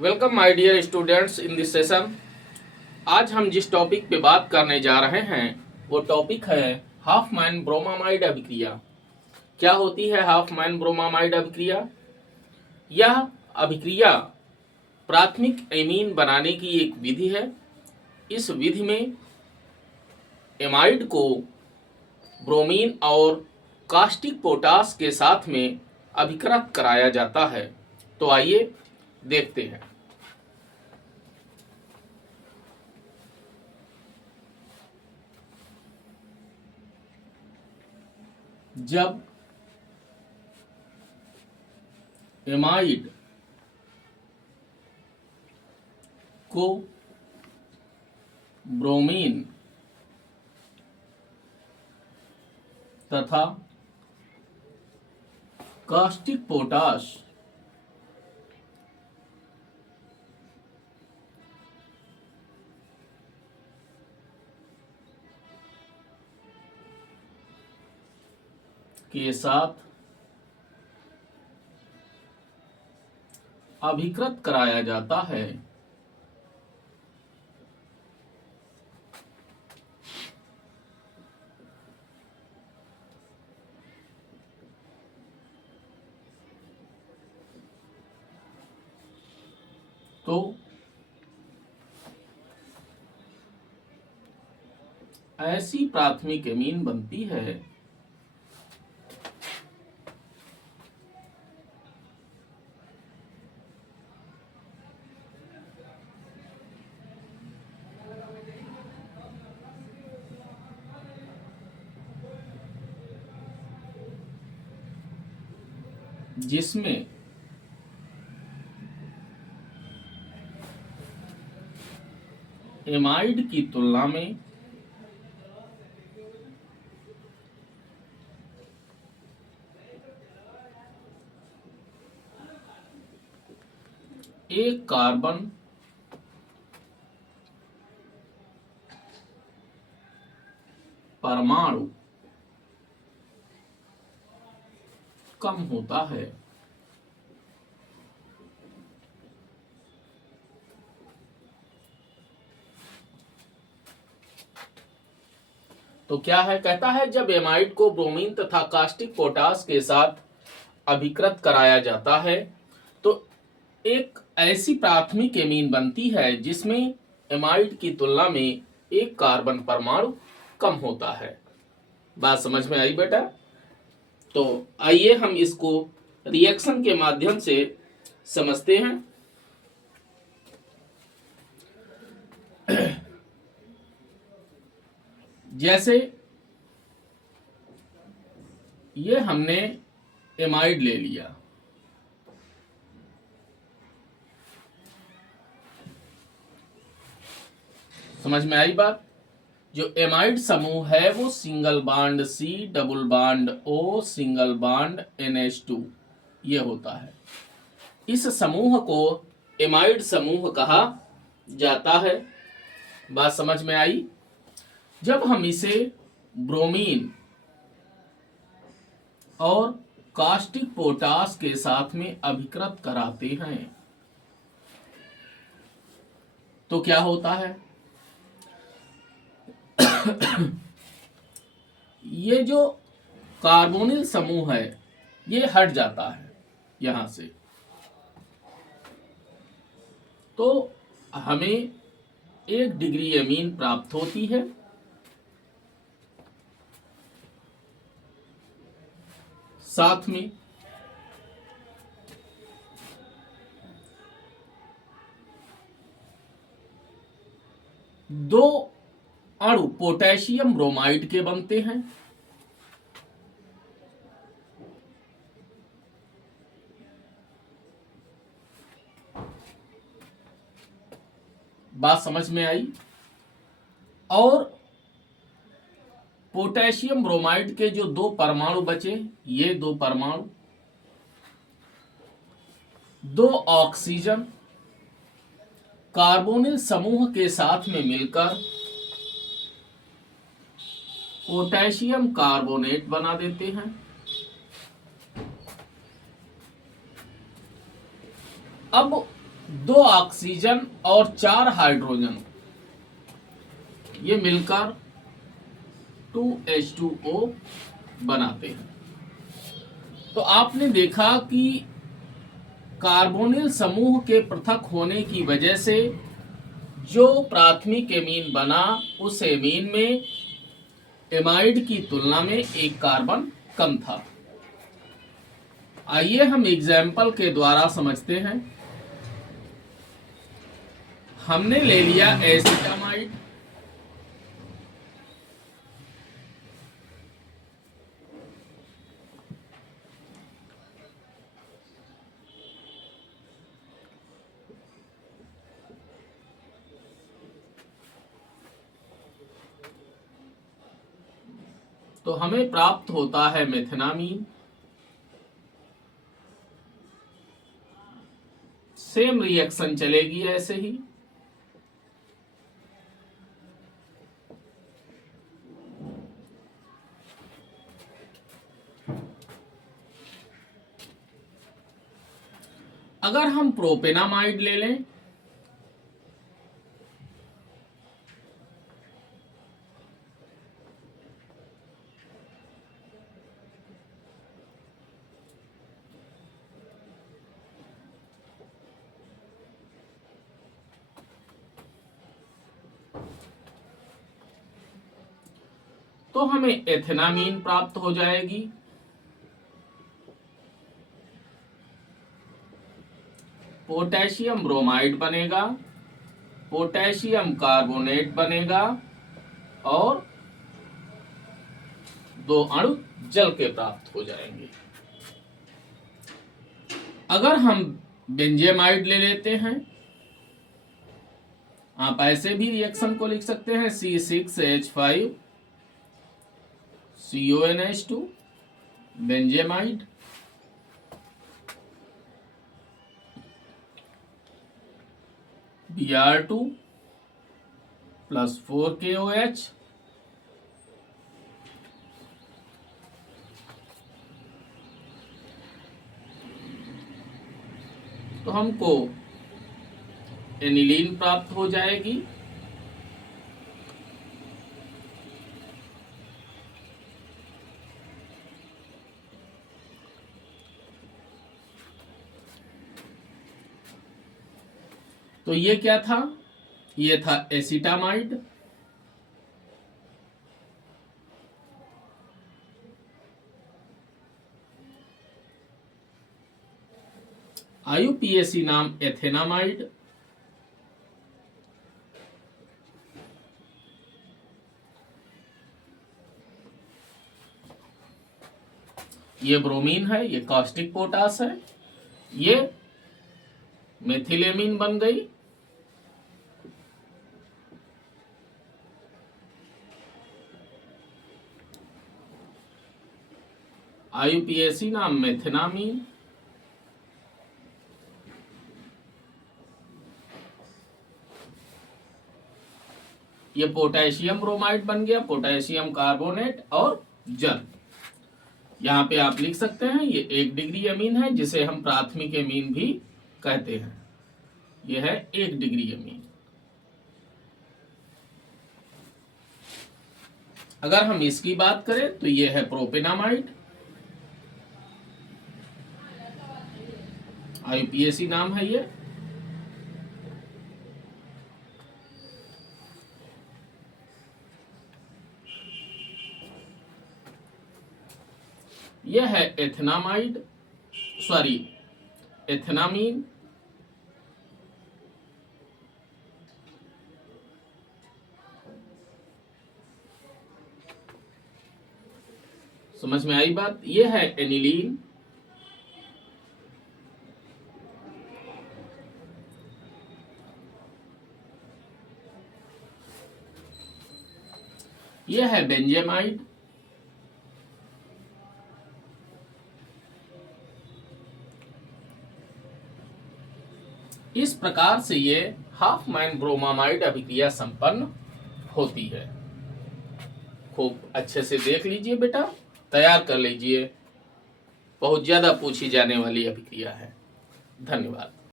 Welcome my dear students in this session. आज हम जिस टॉपिक पे बात करने जा रहे हैं वो टॉपिक है हाफमैन ब्रोमामाइड अभिक्रिया। क्या होती है हाफमैन ब्रोमामाइड अभिक्रिया? यह अभिक्रिया प्राथमिक एमीन बनाने की एक विधि है। इस विधि में एमाइड को ब्रोमीन और कास्टिक पोटास के साथ में अभिकृत कराया जाता है। तो आइए देखते हैं। जब एमाइड को ब्रोमीन तथा कास्टिक पोटाश के साथ अभिकृत कराया जाता है तो ऐसी प्राथमिक एमीन बनती है जिसमें एमाइड की तुलना में एक कार्बन परमाणु कम होता है। तो क्या है, कहता है जब एमाइड को ब्रोमीन तथा कास्टिक पोटास के साथ अभिकृत कराया जाता है तो एक ऐसी प्राथमिक एमीन बनती है जिसमें एमाइड की तुलना में एक कार्बन परमाणु कम होता है। बात समझ में आई बेटा? तो आइए हम इसको रिएक्शन के माध्यम से समझते हैं। जैसे ये हमने एमाइड ले लिया, समझ में आई बात? जो एमाइड समूह है वो single bond C, double bond O, single bond NH2 ये होता है। इस समूह को एमाइड समूह कहा जाता है। बात समझ में आई? जब हम इसे ब्रोमीन और कास्टिक पोटास के साथ में अभिकृत कराते हैं तो क्या होता है? ये जो कार्बोनिल समूह है ये हट जाता है यहां से, तो हमें एक डिग्री एमीन प्राप्त होती है। साथ में दो अणु पोटेशियम ब्रोमाइड के बनते हैं। बात समझ में आई? और पोटेशियम ब्रोमाइड के जो दो परमाणु बचे, ये दो परमाणु, दो ऑक्सीजन कार्बोनिल समूह के साथ में मिलकर पोटेशियम कार्बोनेट बना देते हैं। अब 2 ऑक्सीजन और 4 हाइड्रोजन, ये मिलकर 2H2O बनाते हैं। तो आपने देखा कि कार्बोनिल समूह के पृथक होने की वजह से जो प्राथमिक एमीन बना, उस एमीन में एमाइड की तुलना में एक कार्बन कम था। आइए हम एग्जाम्पल के द्वारा समझते हैं। हमने ले लिया एसिटामाइड, तो हमें प्राप्त होता है मेथेनामीन। सेम रिएक्शन चलेगी ऐसे ही। अगर हम प्रोपेनामाइड ले लें, तो हमें एथेनामीन प्राप्त हो जाएगी। पोटेशियम ब्रोमाइड बनेगा, पोटेशियम कार्बोनेट बनेगा और 2 अणु जल के प्राप्त हो जाएंगे। अगर हम बेंजेमाइड ले लेते हैं, आप ऐसे भी रिएक्शन को लिख सकते हैं, C6H5 CONH2 बेंजेमाइड, Br2 + 4KOH, तो हमको एनिलीन प्राप्त हो जाएगी। तो ये क्या था? ये था एसिटामाइड। IUPAC नाम एथेनामाइड। ये ब्रोमीन है, ये कास्टिक पोटास है, ये मेथिलेमीन बन गई। IUPAC नाम मेथेनामीन। ये पोटेशियम ब्रोमाइड बन गया, पोटेशियम कार्बोनेट और जल। यहाँ पे आप लिख सकते हैं ये 1 डिग्री अमीन है, जिसे हम प्राथमिक अमीन भी कहते हैं। ये है 1 डिग्री अमीन। अगर हम इसकी बात करें तो ये है प्रोपेनामाइड। IUPAC नाम है ये। यह है एथेनामाइड, सॉरी एथेनामीन। समझ में आई बात? यह है एनिलीन। यह है बेंजेमाइड। इस प्रकार से ये हाफमैन ब्रोमामाइड अभिक्रिया संपन्न होती है। खूब अच्छे से देख लीजिए बेटा, तैयार कर लीजिए। बहुत ज्यादा पूछी जाने वाली अभिक्रिया है। धन्यवाद।